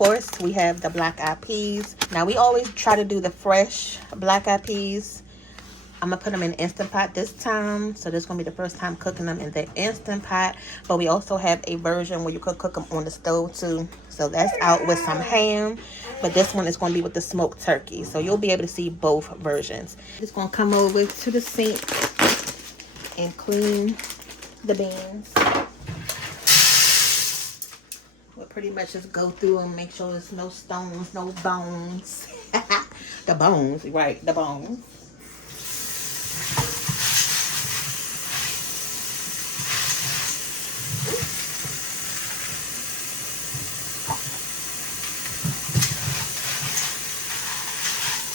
course, we have the black eyed peas. Now, we always try to do the fresh black eyed peas. I'm gonna put them in Instant Pot this time. So this is gonna be the first time cooking them in the Instant Pot. But we also have a version where you could cook them on the stove too. So that's out with some ham. But this one is gonna be with the smoked turkey. So you'll be able to see both versions. Just gonna come over to the sink and clean the beans. We'll pretty much just go through and make sure there's no stones, no bones. The bones, right, the bones.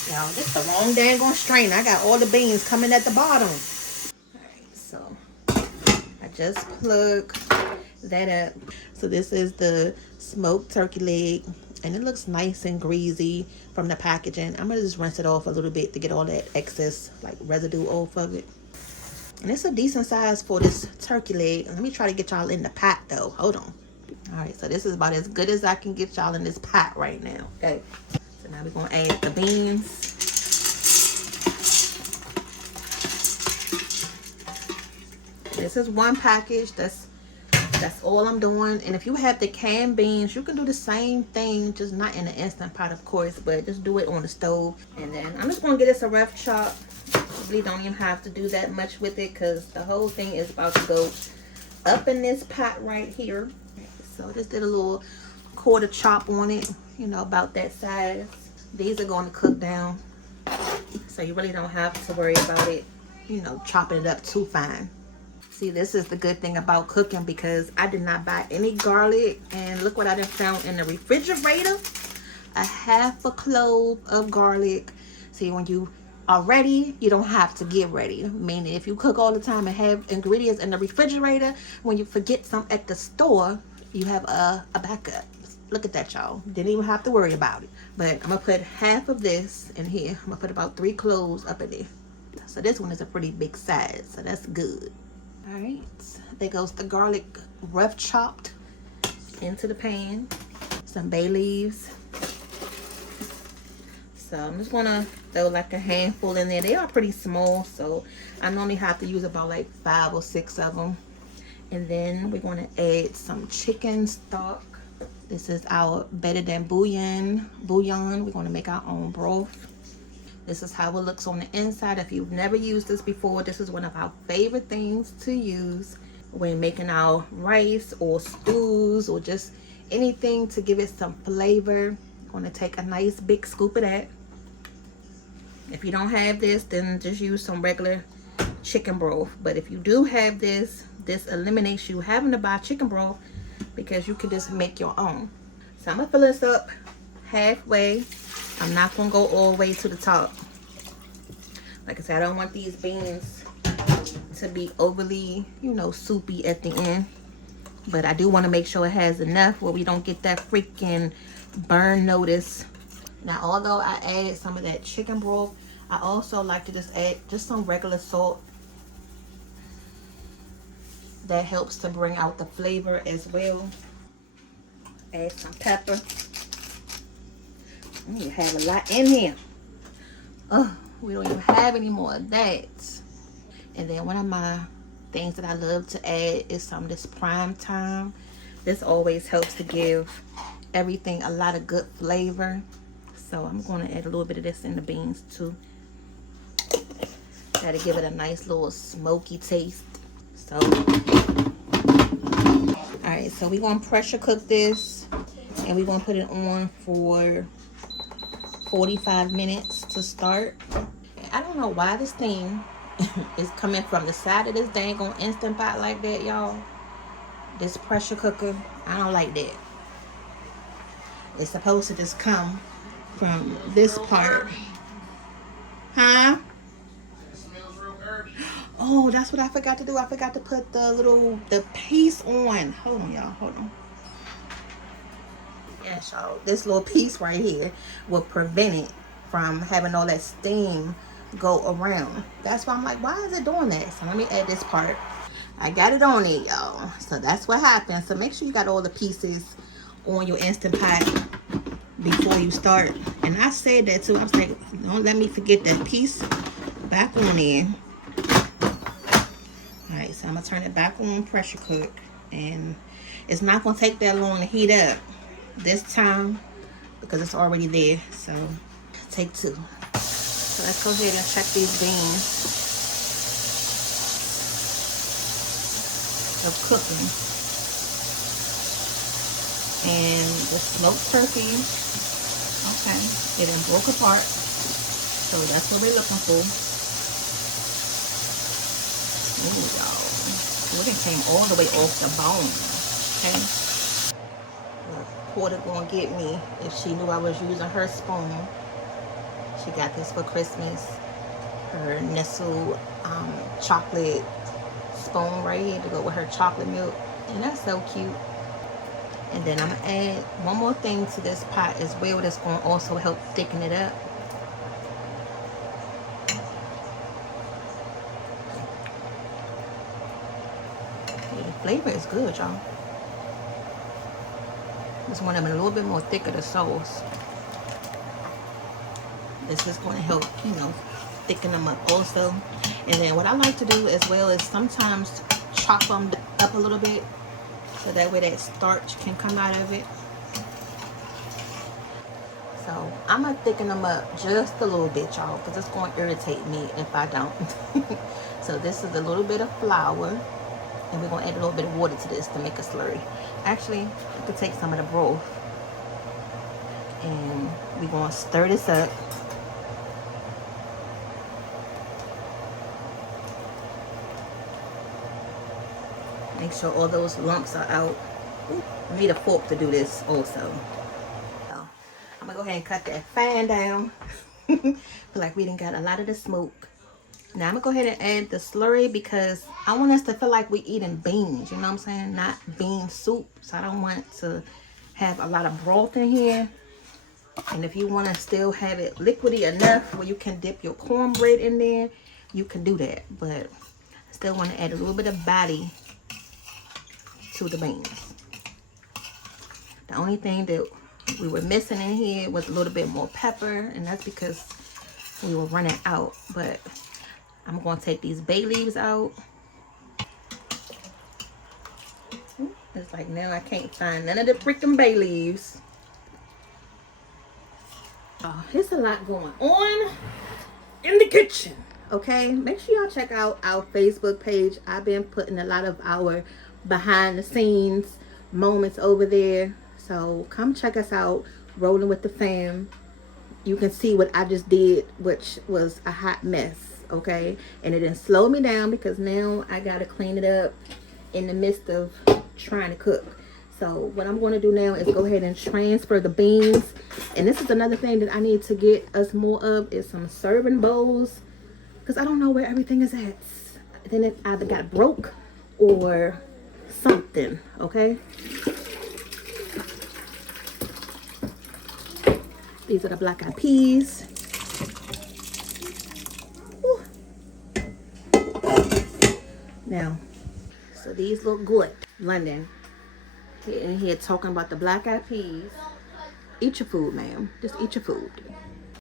Y'all, this is the wrong dang on strainer. I got all the beans coming at the bottom. Alright, so I just plug that up. So this is the smoked turkey leg, and it looks nice and greasy from the packaging. I'm gonna just rinse it off a little bit to get all that excess like residue off of it. And it's a decent size for this turkey leg. Let me try to get y'all in the pot though. Hold on. Alright, so this is about as good as I can get y'all in this pot right now. Okay. So now we're gonna add the beans. This is one package. That's all I'm doing. And if you have the canned beans, you can do the same thing, just not in the Instant Pot, of course, but just do it on the stove. And then I'm just gonna get this a rough chop. Really don't even have to do that much with it because the whole thing is about to go up in this pot right here. So just did a little quarter chop on it, you know, about that size. These are going to cook down, so you really don't have to worry about it, you know, chopping it up too fine. See, this is the good thing about cooking, because I did not buy any garlic, and look what I done found in the refrigerator. A half a clove of garlic. See, when you are ready, you don't have to get ready. Meaning, if you cook all the time and have ingredients in the refrigerator, when you forget some at the store, you have a backup. Look at that, y'all. Didn't even have to worry about it. But I'm gonna put half of this in here. I'm gonna put about 3 cloves up in there. So this one is a pretty big size, so that's good. All right, there goes the garlic rough chopped into the pan. Some bay leaves. So I'm just gonna throw like a handful in there. They are pretty small, so I normally have to use about like 5 or 6 of them. And then we're gonna add some chicken stock. This is our better than bouillon. We're gonna make our own broth. This is how it looks on the inside. If you've never used this before, this is one of our favorite things to use when making our rice or stews or just anything to give it some flavor. I'm gonna take a nice big scoop of that. If you don't have this, then just use some regular chicken broth. But if you do have this, this eliminates you having to buy chicken broth, because you can just make your own. So I'm gonna fill this up halfway. I'm not gonna go all the way to the top. Like I said, I don't want these beans to be overly, you know, soupy at the end. But I do want to make sure it has enough where we don't get that freaking burn notice. Now, although I added some of that chicken broth, I also like to just add just some regular salt. That helps to bring out the flavor as well. Add some pepper. You have a lot in here. Oh, we don't even have any more of that. And then one of my things that I love to add is some of this prime thyme. This always helps to give everything a lot of good flavor. So I'm going to add a little bit of this in the beans too. That'll give it a nice little smoky taste. So, alright, so we're going to pressure cook this, and we're going to put it on for 45 minutes to start. I don't know why this thing is coming from the side of this dang on Instant Pot like that, y'all. This pressure cooker, I don't like that. It's supposed to just come from this part. Huh? Oh, that's what I forgot to do. I forgot to put the piece on. Hold on, y'all. Hold on. Yes, y'all. This little piece right here will prevent it from having all that steam go around. That's why I'm like, why is it doing that? So let me add this part. I got it on it, y'all. So that's what happens. So make sure you got all the pieces on your Instant Pot before you start. And I said that too. I was like, don't let me forget that piece. Back on in. Alright, so I'm going to turn it back on pressure cook. And it's not going to take that long to heat up this time because it's already there. So, take 2. So let's go ahead and check these beans of cooking. And the smoked turkey, okay, it done broke apart. So that's what we're looking for. Ooh, y'all. It came all the way off the bone. Okay. Porter gonna get me if she knew I was using her spoon. She got this for Christmas. Her Nestle chocolate spoon right here to go with her chocolate milk. And that's so cute. And then I'm going to add one more thing to this pot as well that's going to also help thicken it up. Okay, the flavor is good, y'all. Just want them a little bit more thicker, the sauce. This is going to help, you know, thicken them up also. And then what I like to do as well is sometimes chop them up a little bit so that way that starch can come out of it. So I'm going to thicken them up just a little bit, y'all, because it's going to irritate me if I don't. So this is a little bit of flour, and we're going to add a little bit of water to this to make a slurry. Actually, you could take some of the broth, and we're going to stir this up. Make sure all those lumps are out. I need a fork to do this also. So, I'm going to go ahead and cut that fan down. Feel like we done got a lot of the smoke. Now, I'm going to go ahead and add the slurry because I want us to feel like we're eating beans. You know what I'm saying? Not bean soup. So, I don't want to have a lot of broth in here. And if you want to still have it liquidy enough where you can dip your cornbread in there, you can do that. But I still want to add a little bit of body to the beans. The only thing that we were missing in here was a little bit more pepper, and that's because we were running out. But I'm going to take these bay leaves out. It's like now I can't find none of the freaking bay leaves. Oh, there's a lot going on in the kitchen. Okay, make sure y'all check out our Facebook page. I've been putting a lot of our behind the scenes moments over there, so come check us out. Rolling with the Fam. You can see what I just did, which was a hot mess. Okay, and it didn't slow me down because now I gotta clean it up in the midst of trying to cook. So what I'm going to do now is go ahead and transfer the beans. And this is another thing that I need to get us more of is some serving bowls, because I don't know where everything is at. Then it either got broke or something. Okay, these are the black eyed peas. Ooh. Now, so these look good. London in here talking about the black eyed peas. Eat your food, ma'am. Just eat your food.